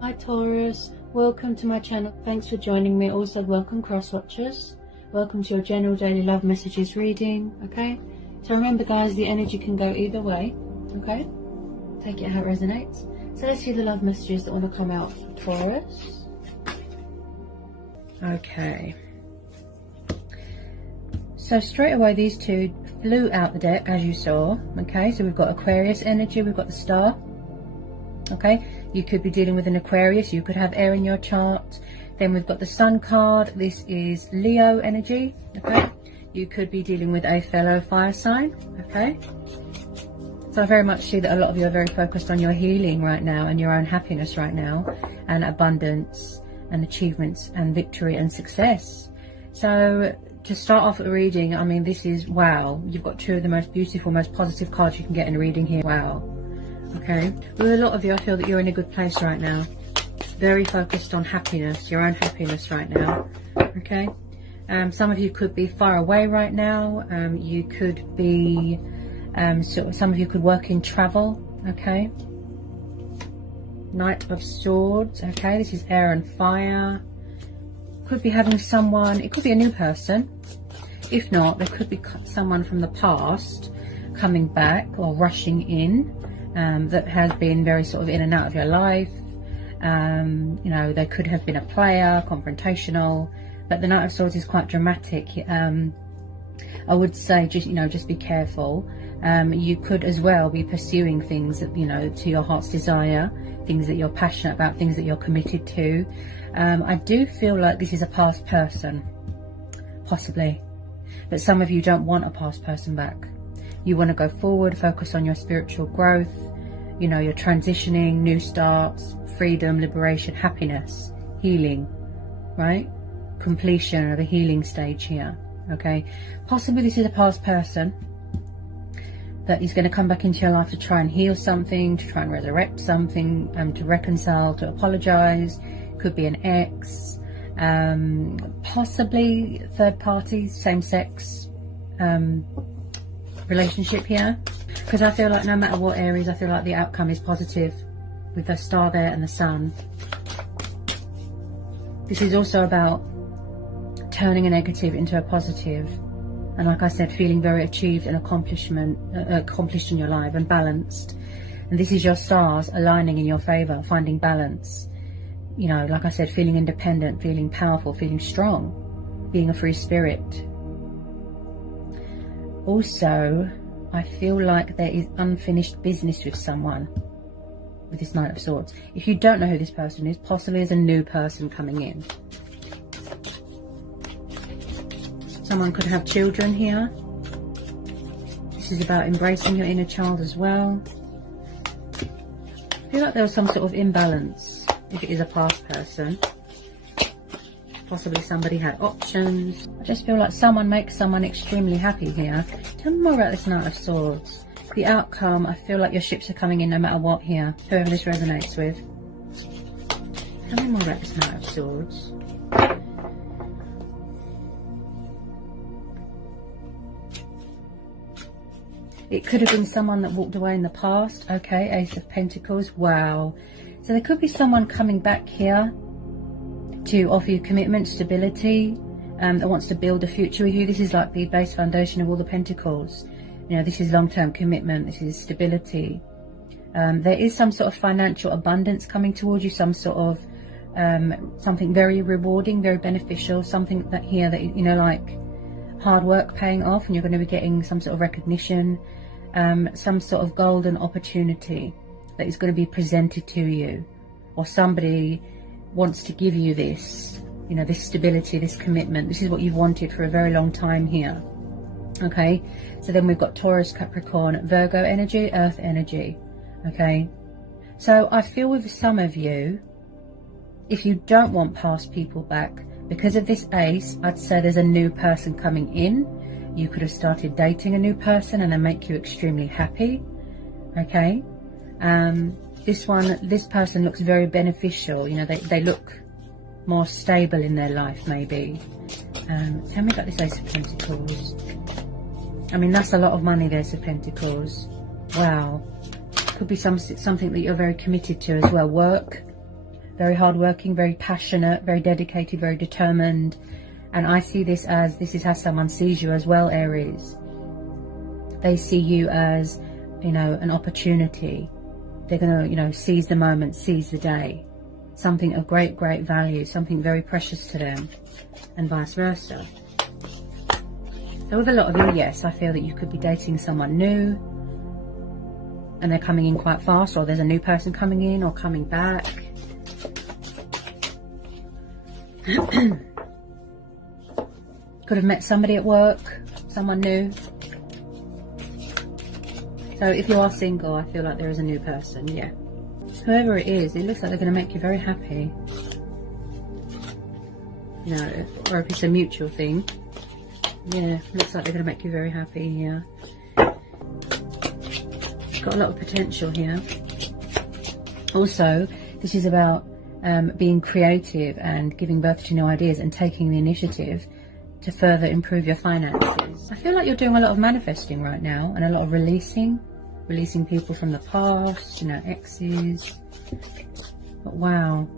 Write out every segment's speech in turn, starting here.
Hi Taurus, welcome to my channel. Thanks for joining me. Also welcome cross watchers. Welcome to your general daily love messages reading. Okay, so remember guys, the energy can go either way. Okay, take it how it resonates. So let's see the love messages that want to come out for Taurus. Okay, so straight away these two flew out the deck as you saw. Okay, so we've got Aquarius energy, we've got the star. Okay, you could be dealing with an Aquarius, you could have air in your chart. Then we've got the Sun card, this is Leo energy. Okay, you could be dealing with a fellow fire sign. Okay, so I very much see that a lot of you are very focused on your healing right now and your own happiness right now, and abundance and achievements and victory and success. So to start off a reading, I mean, this is wow, you've got two of the most beautiful, most positive cards you can get in a reading here. Wow. Okay, with a lot of you, I feel that you're in a good place right now. Very focused on happiness, your own happiness right now. Okay, some of you could be far away right now. You could be, some of you could work in travel. Okay, Knight of Swords. Okay, this is air and fire. Could be having someone, it could be a new person. If not, there could be someone from the past coming back or rushing in. That has been very sort of in and out of your life. You know, there could have been a player, confrontational, but the Knight of Swords is quite dramatic. I would say just be careful. You could as well be pursuing things that, to your heart's desire, things that you're passionate about, things that you're committed to. I do feel like this is a past person, possibly, but some of you don't want a past person back. You want to go forward, focus on your spiritual growth, you're transitioning, new starts, freedom, liberation, happiness, healing, right? Completion of a healing stage here, okay? Possibly this is a past person that is going to come back into your life to try and heal something, to try and resurrect something, to reconcile, to apologize. Could be an ex, possibly third party, same sex, relationship here, because I feel like no matter what, Aries, I feel like the outcome is positive with the star there and the sun. This is also about turning a negative into a positive, and like I said, feeling very achieved and accomplished in your life and balanced. And this is your stars aligning in your favor, finding balance. Like I said, feeling independent, feeling powerful, feeling strong, being a free spirit. Also, I feel like there is unfinished business with someone with this Knight of Swords. If you don't know who this person is, possibly there's a new person coming in. Someone could have children here. This is about embracing your inner child as well. I feel like there was some sort of imbalance if it is a past person. Possibly somebody had options. I just feel like someone makes someone extremely happy here. Tell me more about this Knight of Swords. The outcome, I feel like your ships are coming in no matter what here. Whoever this resonates with. Tell me more about this Knight of Swords. It could have been someone that walked away in the past. Okay, Ace of Pentacles. Wow. So there could be someone coming back here to offer you commitment, stability, that wants to build a future with you. This is like the base foundation of all the Pentacles. This is long-term commitment, this is stability. There is some sort of financial abundance coming towards you, some sort of something very rewarding, very beneficial, something that here that, like hard work paying off, and you're going to be getting some sort of recognition, some sort of golden opportunity that is going to be presented to you, or somebody wants to give you this, this stability, this commitment. This is what you've wanted for a very long time here. Okay, so then we've got Taurus, Capricorn, Virgo energy, Earth energy. Okay, so I feel with some of you, if you don't want past people back, because of this ace, I'd say there's a new person coming in. You could have started dating a new person and they make you extremely happy. Okay, this person looks very beneficial. They look more stable in their life, maybe. Tell me about this Ace of Pentacles. I mean, that's a lot of money, the Ace of Pentacles. Wow. Could be something that you're very committed to as well. Work, very hardworking, very passionate, very dedicated, very determined. And I see this is how someone sees you as well, Aries. They see you as, you know, an opportunity. They're going to, you know, seize the moment, seize the day. Something of great, great value, something very precious to them, and vice versa. So with a lot of you, yes, I feel that you could be dating someone new, and they're coming in quite fast, or there's a new person coming in or coming back. Could have met somebody at work, someone new. So if you are single, I feel like there is a new person, yeah. Whoever it is, it looks like they're going to make you very happy. You know, or if it's a mutual thing. Yeah, looks like they're going to make you very happy, yeah. Got a lot of potential here. Also, this is about being creative and giving birth to new ideas and taking the initiative to further improve your finances. I feel like you're doing a lot of manifesting right now, and a lot of releasing people from the past, you know, exes. But wow.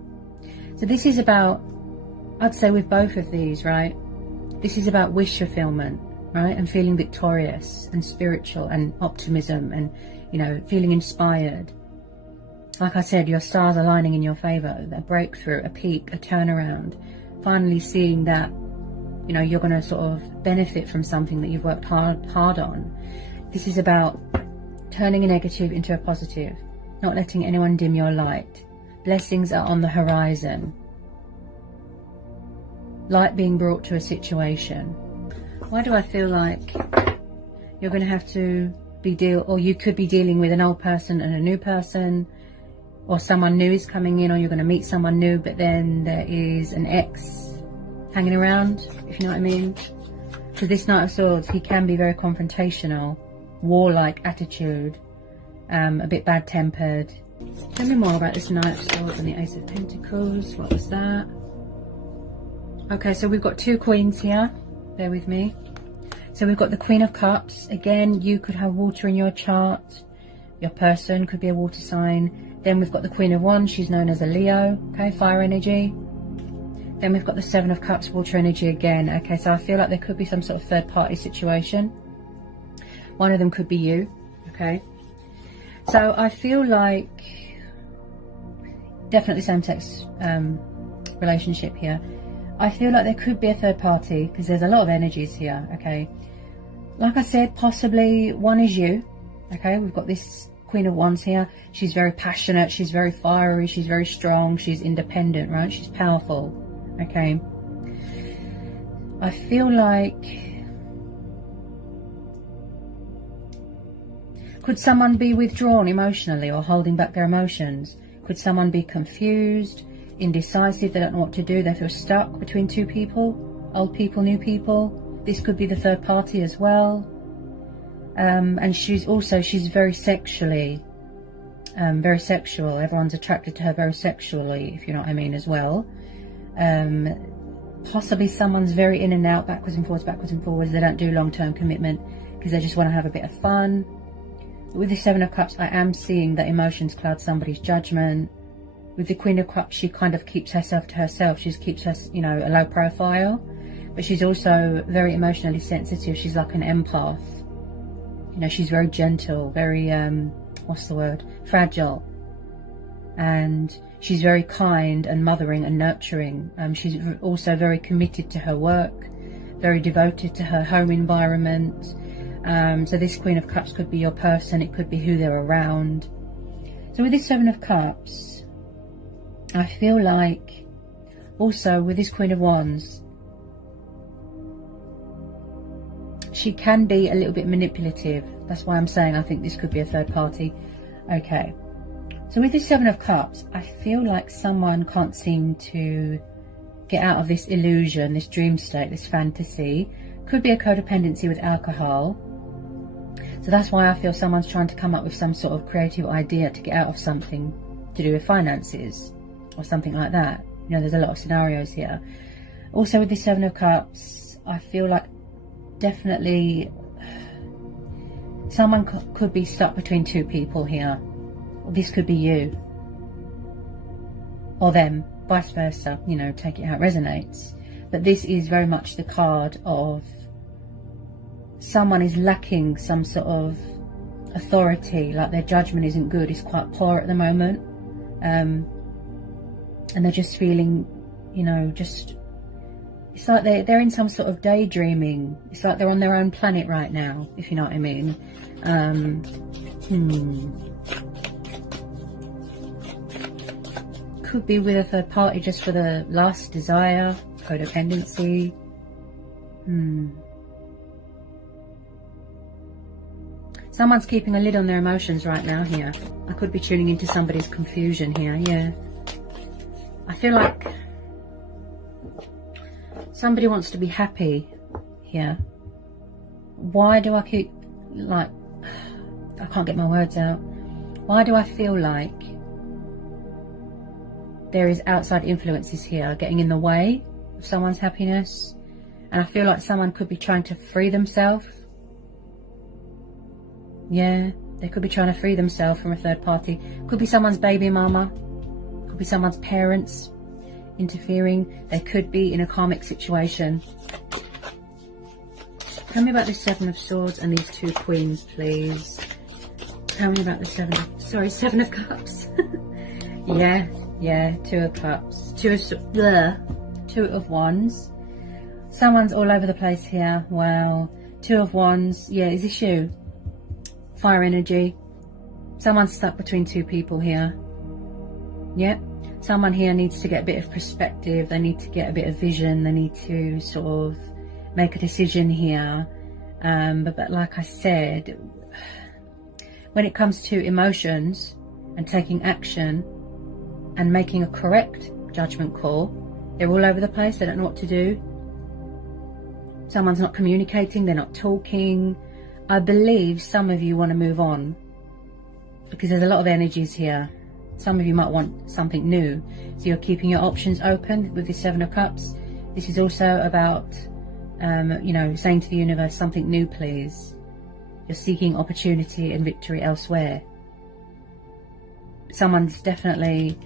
So this is about, I'd say with both of these, right, this is about wish fulfillment, right, and feeling victorious and spiritual and optimism and, you know, feeling inspired. Like I said, your stars aligning in your favor, a breakthrough, a peak, a turnaround, finally seeing that, you know, you're going to sort of benefit from something that you've worked hard on. This is about turning a negative into a positive, not letting anyone dim your light. Blessings are on the horizon. Light being brought to a situation. Why do I feel like you're going to have to or you could be dealing with an old person and a new person, or someone new is coming in, or you're going to meet someone new, but then there is an ex hanging around, if you know what I mean. So this Knight of Swords, he can be very confrontational, warlike attitude, a bit bad-tempered. Tell me more about this Knight of Swords and the Ace of Pentacles. What was that? Okay, so we've got two queens here. Bear with me. So we've got the Queen of Cups. Again, you could have water in your chart. Your person could be a water sign. Then we've got the Queen of Wands. She's known as a Leo. Okay, fire energy. Then we've got the Seven of Cups, water energy again. Okay, so I feel like there could be some sort of third-party situation. One of them could be you. Okay. So I feel like definitely same-sex relationship here. I feel like there could be a third party because there's a lot of energies here. Okay. Like I said, possibly one is you. Okay. We've got this Queen of Wands here. She's very passionate. She's very fiery. She's very strong. She's independent, right? She's powerful. Okay. I feel like, could someone be withdrawn emotionally or holding back their emotions? Could someone be confused, indecisive, they don't know what to do, they feel stuck between two people, old people, new people? This could be the third party as well. And she's very sexually, very sexual. Everyone's attracted to her very sexually, if you know what I mean, as well. Possibly someone's very in and out, backwards and forwards. They don't do long-term commitment because they just want to have a bit of fun. With the Seven of Cups, I am seeing that emotions cloud somebody's judgment. With the Queen of Cups, she kind of keeps herself to herself. She keeps her, you know, a low profile, but she's also very emotionally sensitive. She's like an empath. You know, she's very gentle, very, what's the word? Fragile. And she's very kind and mothering and nurturing. She's also very committed to her work, very devoted to her home environment. So this Queen of Cups could be your person. It could be who they're around. So with this Seven of Cups, I feel like also with this Queen of Wands, she can be a little bit manipulative. That's why I'm saying I think this could be a third party. Okay. So with this Seven of Cups, I feel like someone can't seem to get out of this illusion, this dream state, this fantasy. Could be a codependency with alcohol. So that's why I feel someone's trying to come up with some sort of creative idea to get out of something to do with finances or something like that. You know, there's a lot of scenarios here. Also with this Seven of Cups, I feel like definitely someone could be stuck between two people here. This could be you. or them, vice versa, you know, take it how it resonates. But this is very much the card of someone is lacking some sort of authority, like their judgment isn't good, it's quite poor at the moment, and they're just feeling, you know, just, it's like they're in some sort of daydreaming. It's like they're on their own planet right now, if you know what I mean. Could be with a third party just for the lust, desire, codependency. Someone's keeping a lid on their emotions right now here. I could be tuning into somebody's confusion here, yeah. I feel like somebody wants to be happy here. Why do I keep, like, I can't get my words out. Why do I feel like there is outside influences here getting in the way of someone's happiness? And I feel like someone could be trying to free themselves. Yeah, they could be trying to free themselves from a third party. Could be someone's baby mama. Could be someone's parents interfering. They could be in a karmic situation. Tell me about this Seven of Swords and these two Queens, please. Tell me about the Seven of Cups. Yeah, Two of Cups. Two of Wands. Someone's all over the place here. Wow. Two of Wands. Yeah, is this you? Fire energy. Someone's stuck between two people here. Yep. Someone here needs to get a bit of perspective. They need to get a bit of vision. They need to sort of make a decision here. But like I said, when it comes to emotions and taking action and making a correct judgment call, they're all over the place. They don't know what to do. Someone's not communicating. They're not talking. I believe some of you want to move on because there's a lot of energies here. Some of you might want something new. So you're keeping your options open with the Seven of Cups. This is also about, you know, saying to the universe, something new, please. You're seeking opportunity and victory elsewhere. Someone's definitely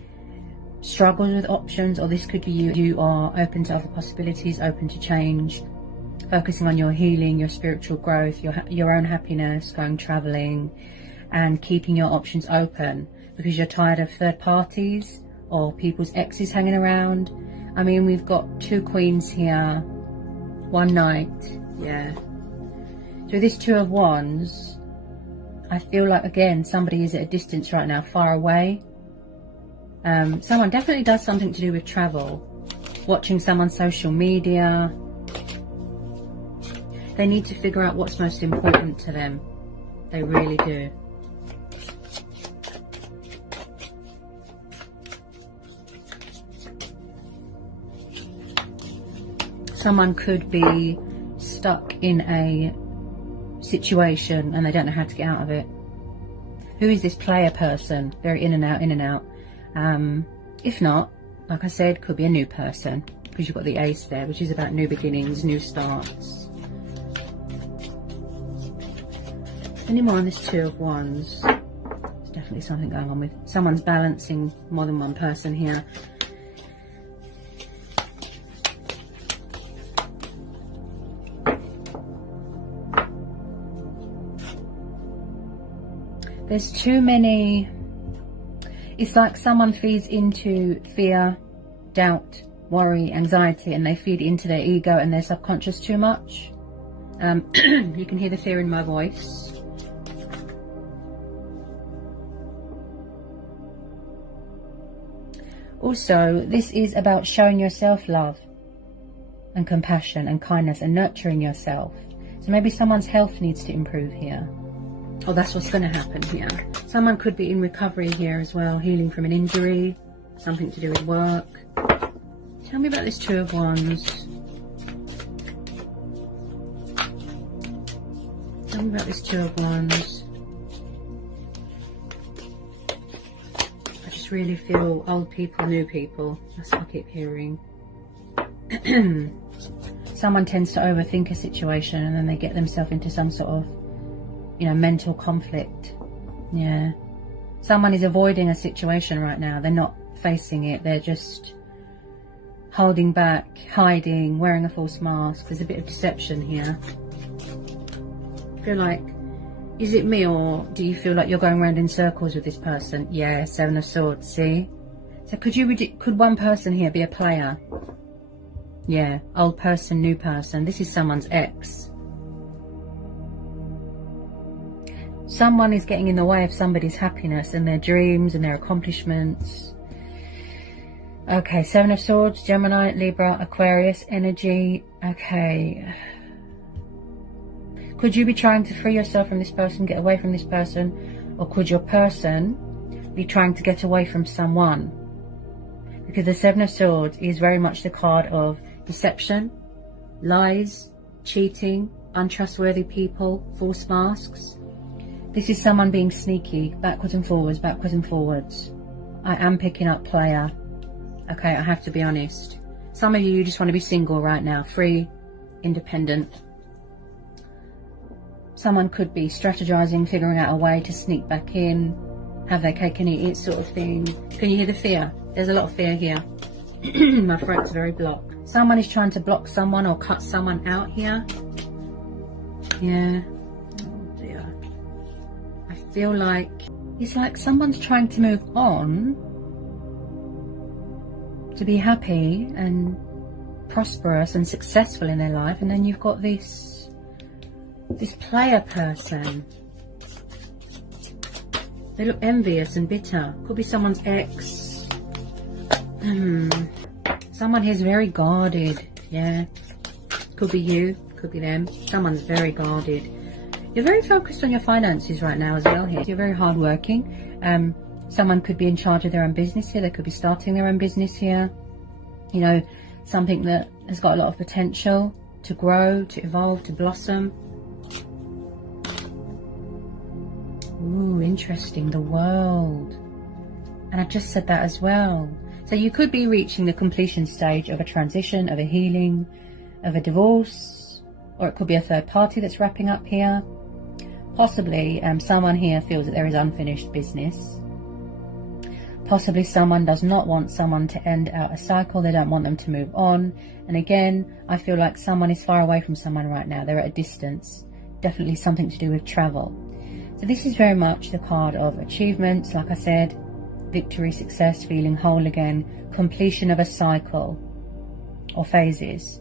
struggles with options, or this could be you. You are open to other possibilities, open to change, focusing on your healing, your spiritual growth, your own happiness, going traveling, and keeping your options open because you're tired of third parties or people's exes hanging around. I mean, we've got two Queens here, one Knight, yeah. So this Two of Wands, I feel like, again, somebody is at a distance right now, far away. Someone definitely does something to do with travel, watching someone's social media. They need to figure out what's most important to them. They really do. Someone could be stuck in a situation and they don't know how to get out of it. Who is this player person? Very in and out, in and out. If not, like I said, could be a new person because you've got the Ace there, which is about new beginnings, new starts. Any more on this Two of Wands? There's definitely something going on with someone's balancing more than one person here. There's too many. It's like someone feeds into fear, doubt, worry, anxiety, and they feed into their ego and their subconscious too much. You can hear the fear in my voice. Also, this is about showing yourself love and compassion and kindness and nurturing yourself. So maybe someone's health needs to improve here. Oh, that's what's going to happen here. Someone could be in recovery here as well, healing from an injury, something to do with work. Tell me about this Two of Wands. Tell me about this Two of Wands. I just really feel old people, new people. That's what I keep hearing. Someone tends to overthink a situation and then they get themselves into some sort of, you know, mental conflict. Yeah. Someone is avoiding a situation right now. They're not facing it. They're just holding back, hiding, wearing a false mask. There's a bit of deception here. I feel like, is it me, or do you feel like you're going around in circles with this person? Yeah, Seven of Swords, see? So could one person here be a player? Yeah, old person, new person. This is someone's ex. Someone is getting in the way of somebody's happiness and their dreams and their accomplishments. Okay, Seven of Swords, Gemini, Libra, Aquarius energy. Okay. Could you be trying to free yourself from this person, get away from this person? Or could your person be trying to get away from someone? Because the Seven of Swords is very much the card of deception, lies, cheating, untrustworthy people, false masks. This is someone being sneaky, backwards and forwards, backwards and forwards. I am picking up player. Okay, I have to be honest. Some of you just want to be single right now, free, independent. Someone could be strategizing, figuring out a way to sneak back in, have their cake and eat it sort of thing. Can you hear the fear? There's a lot of fear here. My throat's very blocked. Someone is trying to block someone or cut someone out here. Yeah. Oh dear. I feel like it's like someone's trying to move on to be happy and prosperous and successful in their life, and then you've got this player person. They look envious and bitter. Could be someone's ex. Someone here's very guarded. Yeah. Could be you. Could be them. Someone's very guarded. You're very focused on your finances right now as well here. You're very hardworking. Someone could be in charge of their own business here. They could be starting their own business here. You know, something that has got a lot of potential to grow, to evolve, to blossom. Ooh, interesting. The World. And I just said that as well. So you could be reaching the completion stage of a transition, of a healing, of a divorce, or it could be a third party that's wrapping up here. Possibly someone here feels that there is unfinished business. Possibly someone does not want someone to end out a cycle. They don't want them to move on. And again, I feel like someone is far away from someone right now. They're at a distance. Definitely something to do with travel. So this is very much the card of achievements, like I said, victory, success, feeling whole again, completion of a cycle or phases.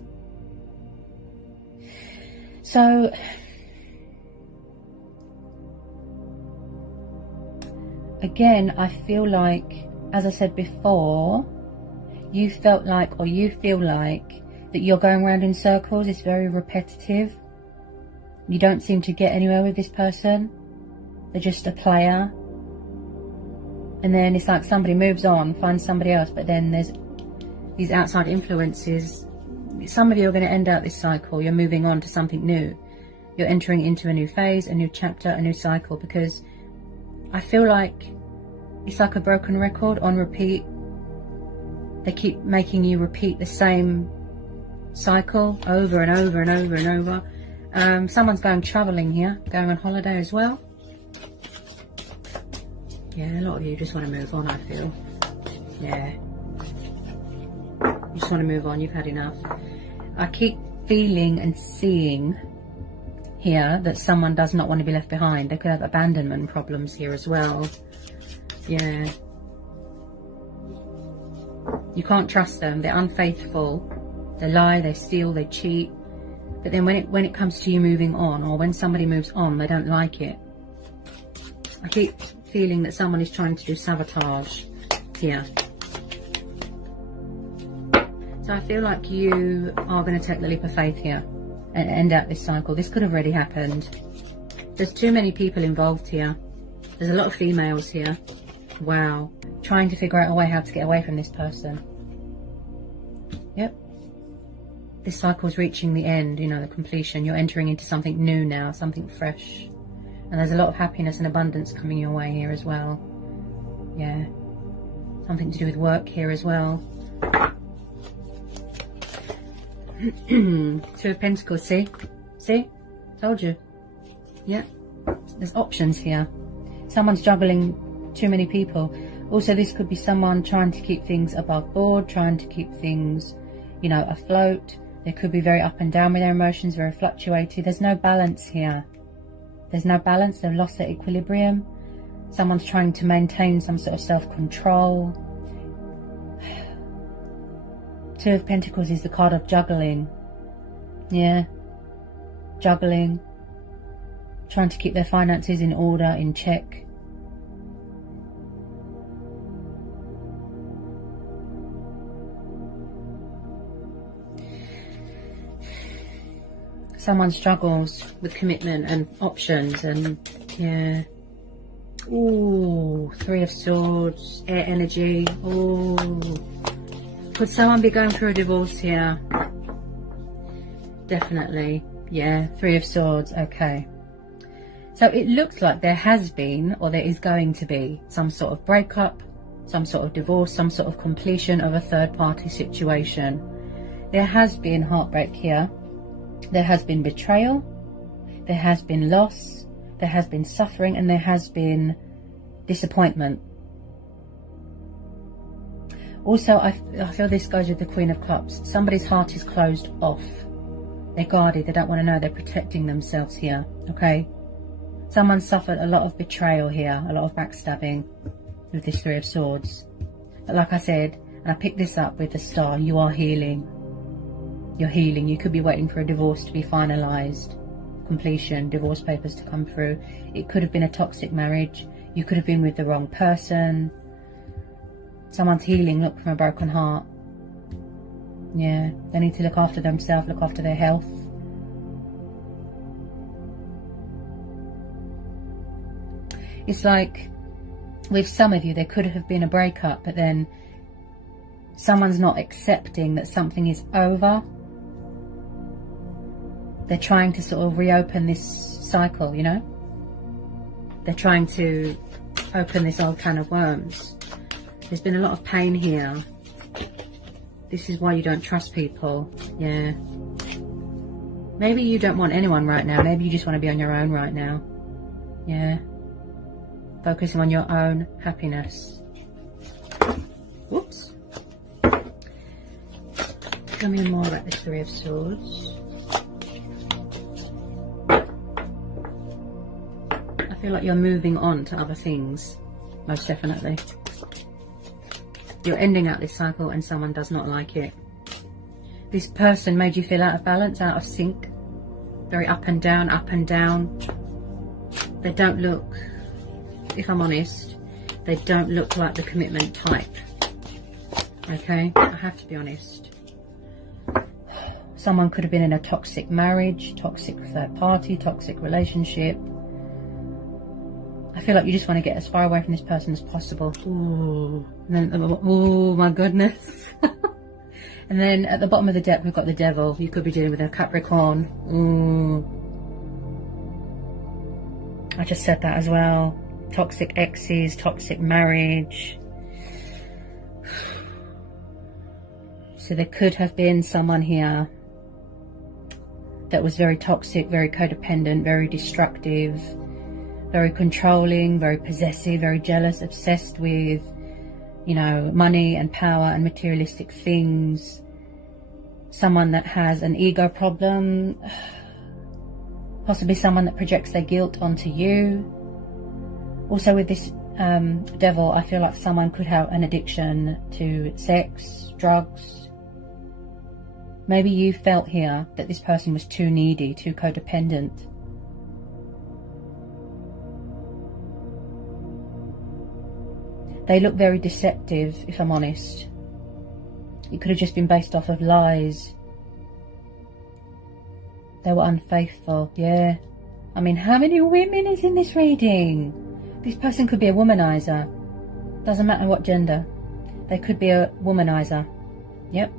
So again, I feel like, as I said before, you felt like, or you feel like, that you're going around in circles. It's very repetitive. You don't seem to get anywhere with this person. They're just a player. And then it's like somebody moves on, finds somebody else, but then there's these outside influences. Some of you are going to end out this cycle. You're moving on to something new. You're entering into a new phase, a new chapter, a new cycle, because I feel like it's like a broken record on repeat. They keep making you repeat the same cycle over and over and over and over. Someone's going traveling here, going on holiday as well. Yeah, a lot of you just want to move on, I feel. Yeah. You just want to move on, you've had enough. I keep feeling and seeing here that someone does not want to be left behind. They could have abandonment problems here as well. Yeah. You can't trust them. They're unfaithful. They lie, they steal, they cheat. But then when it comes to you moving on, or when somebody moves on, they don't like it. I keep feeling that someone is trying to do sabotage here. So I feel like you are going to take the leap of faith here and end out this cycle. This could have already happened. There's too many people involved here. There's a lot of females here. Wow. Trying to figure out a way how to get away from this person. Yep. This cycle's reaching the end, you know, the completion. You're entering into something new now, something fresh. And there's a lot of happiness and abundance coming your way here as well. Yeah. Something to do with work here as well. Two of Pentacles, see? See? Told you. Yeah. There's options here. Someone's juggling too many people. Also, this could be someone trying to keep things above board, trying to keep things, you know, afloat. They could be very up and down with their emotions, very fluctuated. There's no balance here. There's no balance. They've lost their equilibrium. Someone's trying to maintain some sort of self-control. Two of Pentacles is the card of juggling. Yeah. Juggling. Trying to keep their finances in order, in check. Someone struggles with commitment and options, and yeah. Ooh, Three of Swords, air energy. Ooh. Could someone be going through a divorce here? Definitely. Yeah, Three of Swords. Okay. So it looks like there has been, or there is going to be, some sort of breakup, some sort of divorce, some sort of completion of a third party situation. There has been heartbreak here. There has been betrayal, there has been loss, there has been suffering, and there has been disappointment. Also, I feel this goes with the Queen of Cups. Somebody's heart is closed off. They're guarded, they don't want to know, they're protecting themselves here, okay? Someone suffered a lot of betrayal here, a lot of backstabbing with this Three of Swords. But like I said, and I picked this up with the Star, you are healing. You're healing. You could be waiting for a divorce to be finalized, completion, divorce papers to come through. It could have been a toxic marriage. You could have been with the wrong person. Someone's healing, look, from a broken heart. Yeah, they need to look after themselves, look after their health. It's like with some of you, there could have been a breakup, but then someone's not accepting that something is over. They're trying to sort of reopen this cycle, you know? They're trying to open this old can of worms. There's been a lot of pain here. This is why you don't trust people. Yeah. Maybe you don't want anyone right now. Maybe you just want to be on your own right now. Yeah. Focusing on your own happiness. Whoops. Tell me more about the Three of Swords. I feel like you're moving on to other things, most definitely. You're ending out this cycle and someone does not like it. This person made you feel out of balance, out of sync. Very up and down, up and down. They don't look, if I'm honest, they don't look like the commitment type. Okay, I have to be honest. Someone could have been in a toxic marriage, toxic third party, toxic relationship. I feel like you just want to get as far away from this person as possible. Ooh, and then, oh my goodness. And then at the bottom of the deck, we've got the Devil. You could be dealing with a Capricorn. Ooh. I just said that as well. Toxic exes, toxic marriage. So there could have been someone here that was very toxic, very codependent, very destructive, very controlling, very possessive, very jealous, obsessed with, you know, money and power and materialistic things. Someone that has an ego problem. Possibly someone that projects their guilt onto you. Also with this Devil, I feel like someone could have an addiction to sex, drugs. Maybe you felt here that this person was too needy, too codependent. They look very deceptive, if I'm honest. It could have just been based off of lies. They were unfaithful, yeah. I mean, how many women is in this reading? This person could be a womanizer. Doesn't matter what gender. They could be a womanizer. Yep.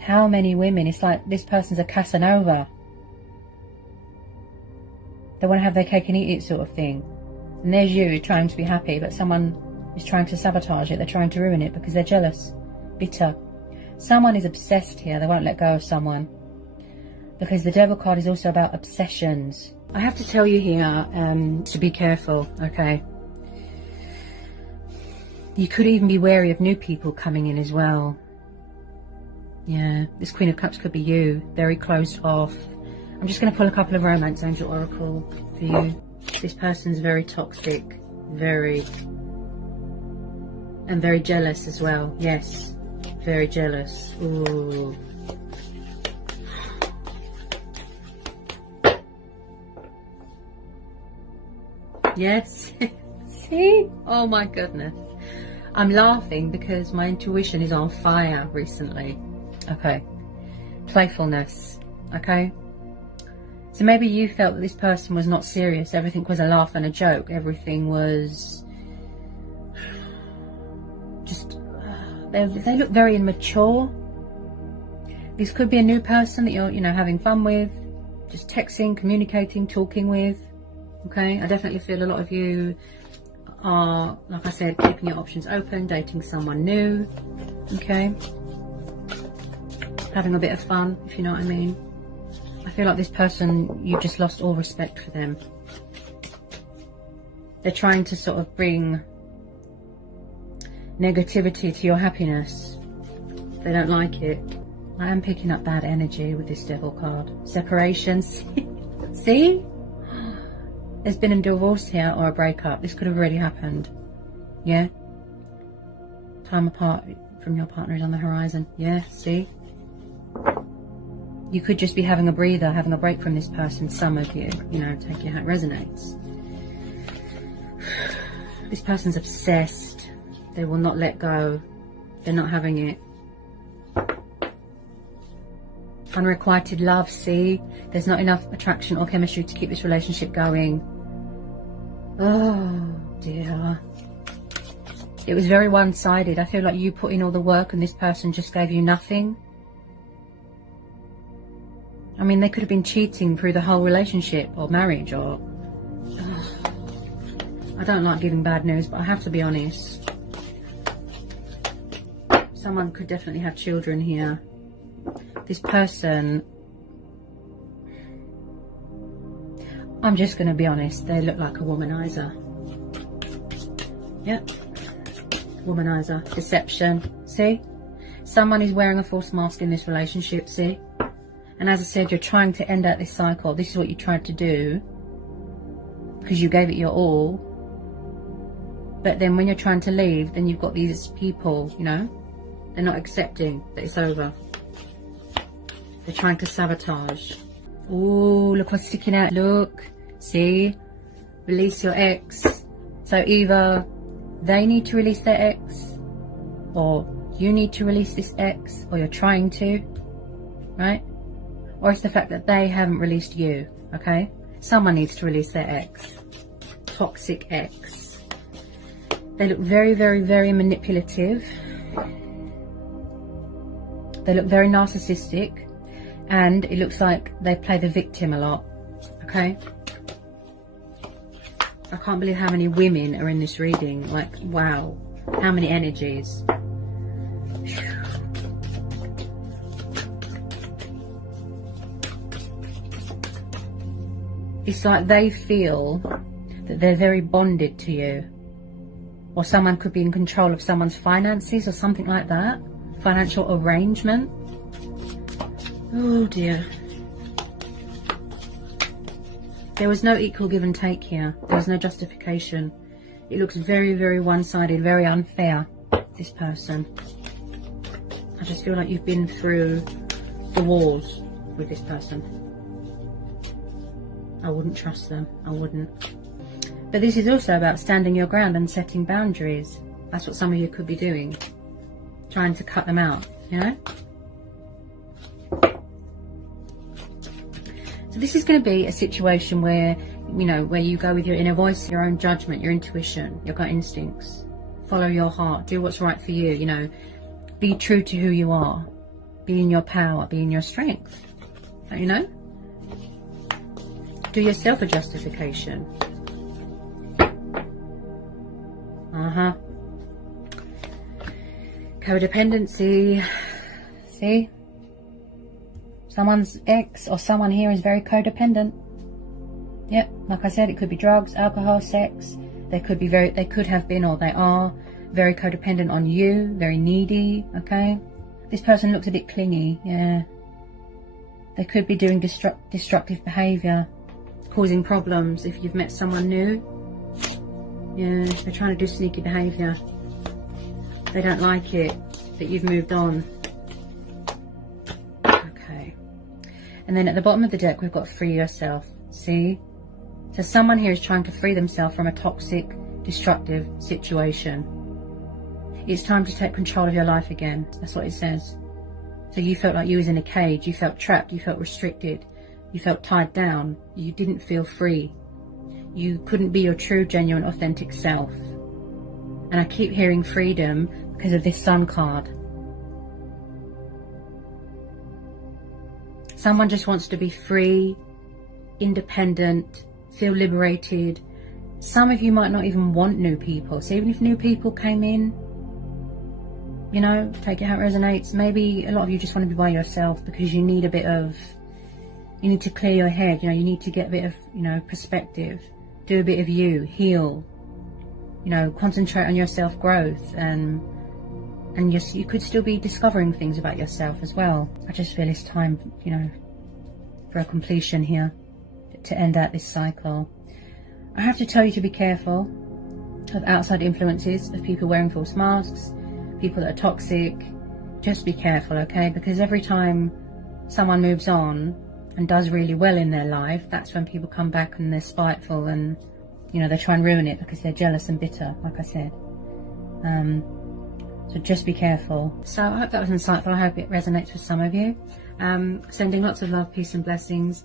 How many women? It's like this person's a Casanova. They want to have their cake and eat it sort of thing. And there's you trying to be happy, but someone is trying to sabotage it. They're trying to ruin it because they're jealous, bitter. Someone is obsessed here. They won't let go of someone. Because the Devil card is also about obsessions. I have to tell you here to be careful, okay? You could even be wary of new people coming in as well. Yeah, this Queen of Cups could be you. Very closed off. I'm just going to pull a couple of Romance Angel Oracle for you. This person's very toxic. Very. And very jealous as well. Yes. Very jealous. Ooh. Yes. See? Oh my goodness. I'm laughing because my intuition is on fire recently. Okay. Playfulness. Okay. So maybe you felt that this person was not serious. Everything was a laugh and a joke. Everything was just... They look very immature. This could be a new person that you're, you know, having fun with. Just texting, communicating, talking with. Okay. I definitely feel a lot of you are, like I said, keeping your options open, dating someone new. Okay. Having a bit of fun, if you know what I mean. I feel like this person, you've just lost all respect for them. They're trying to sort of bring negativity to your happiness. They don't like it. I am picking up bad energy with this Devil card. Separations. See? There's been a divorce here or a breakup. This could have already happened. Yeah? Time apart from your partner is on the horizon. Yeah, see? You could just be having a breather, having a break from this person. Some of you, you know, take it how it resonates. This person's obsessed. They will not let go. They're not having it. Unrequited love, see? There's not enough attraction or chemistry to keep this relationship going. Oh dear. It was very one-sided. I feel like you put in all the work and this person just gave you nothing. I mean, they could have been cheating through the whole relationship or marriage or... I don't like giving bad news, but I have to be honest. Someone could definitely have children here. This person... I'm just going to be honest. They look like a womanizer. Yep. Womanizer. Deception. See? Someone is wearing a false mask in this relationship, see? And as I said, you're trying to end out this cycle. This is what you tried to do because you gave it your all. But then when you're trying to leave, then you've got these people, you know, they're not accepting that it's over. They're trying to sabotage. Oh, look what's sticking out. Look, see? Release your ex. So either they need to release their ex, or you need to release this ex, or you're trying to, right? Or it's the fact that they haven't released you, okay? Someone needs to release their ex. Toxic ex. They look very, very, very manipulative. They look very narcissistic. And it looks like they play the victim a lot, okay? I can't believe how many women are in this reading. Like, wow. How many energies. It's like they feel that they're very bonded to you. Or someone could be in control of someone's finances or something like that. Financial arrangement. Oh dear. There was no equal give and take here. There was no justification. It looks very, very one-sided, very unfair, this person. I just feel like you've been through the walls with this person. I wouldn't trust them. I wouldn't. But this is also about standing your ground and setting boundaries. That's what some of you could be doing. Trying to cut them out, you know? So this is going to be a situation where, you know, where you go with your inner voice, your own judgment, your intuition, your gut instincts. Follow your heart. Do what's right for you, you know. Be true to who you are. Be in your power. Be in your strength. Don't you know? Do yourself a justification. Codependency. See? Someone's ex or someone here is very codependent. Yep, like I said, it could be drugs, alcohol, sex. They could have been, or they are very codependent on you, very needy, okay? This person looks a bit clingy, yeah. They could be doing destructive behaviour, causing problems if you've met someone new. Yeah, they're trying to do sneaky behaviour. They don't like it that you've moved on. Okay. And then at the bottom of the deck, we've got free yourself. See? So someone here is trying to free themselves from a toxic, destructive situation. It's time to take control of your life again. That's what it says. So you felt like you was in a cage. You felt trapped. You felt restricted. You felt tied down. You didn't feel free. You couldn't be your true, genuine, authentic self. And I keep hearing freedom because of this Sun card. Someone just wants to be free, independent, feel liberated. Some of you might not even want new people. So even if new people came in, you know, take it how it resonates. Maybe a lot of you just want to be by yourself because you need a bit of, you need to clear your head, you know, you need to get a bit of, you know, perspective, do a bit of you, heal, you know, concentrate on your self-growth, and you could still be discovering things about yourself as well. I just feel it's time, you know, for a completion here, to end out this cycle. I have to tell you to be careful of outside influences, of people wearing false masks, people that are toxic. Just be careful, okay? Because every time someone moves on and does really well in their life, that's when people come back and they're spiteful and, you know, they try and ruin it because they're jealous and bitter, like I said. So just be careful. So I hope that was insightful. I hope it resonates with some of you. Sending lots of love, peace and blessings.